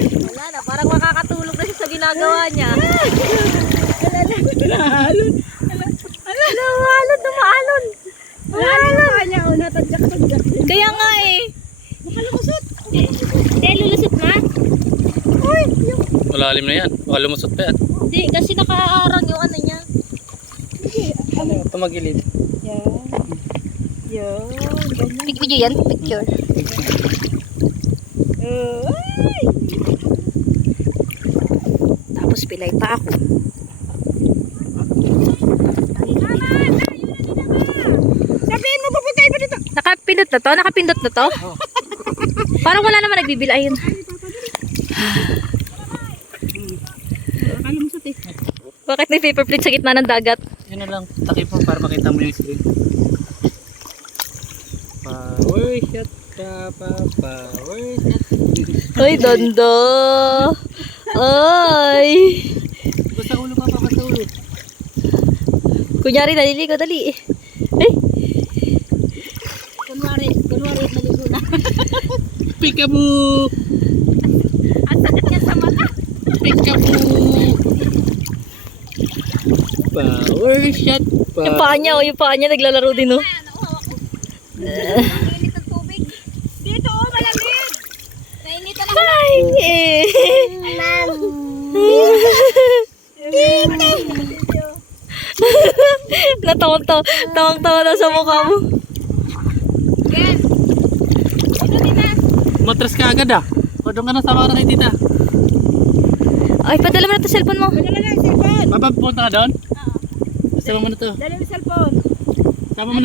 Wala na, parang makakatulog na siya sa ginagawa niya. Alon. Dumalon. Natadyak-tadyak. Kaya nga eh. Nakalusot. Hindi, lulusot na. Malalim na yan. Baka lumusot pa yan. Hindi, kasi nakaarang yung ano niya. Ano, tumagilid. Yan. Ganyan. Video yan, picture. Ay! Tapos pilay pa ako. Sabihin mo, pupunta ba dito? Nakapindot na to? Nakapindot na to? Parang wala naman nagbibilayin. Nakalusot eh. Bakit may paper plate sa gitna ng dagat? Yun na lang. Takip mo para makita mo yung screen. Power shot ka pa. Power shot. Ay, dondo. Ay. Basta ulo pa, basta ulo. Kunyari, naliligo, dali. Ay. Kunwari, naligo na. Peekaboo! Ang sakit niya sa mata. Peekaboo! Power shot. Yung paa niya, oh, yung paa niya naglalaro din, oh. Nainit ang tubig. Dito, oh, malamig. Nainitan ang Ay, eh. Tawang-tawa na sa mukha mo. Yan. Ito din na. Matras ka agad ah. O doon ka na sama ka na kay tita. Ay, padala mo na ito cellphone mo. Dala na yung cellphone. Papapunta ka doon? Oo. Sama mo na to. Dala yung cellphone. Sama mo na.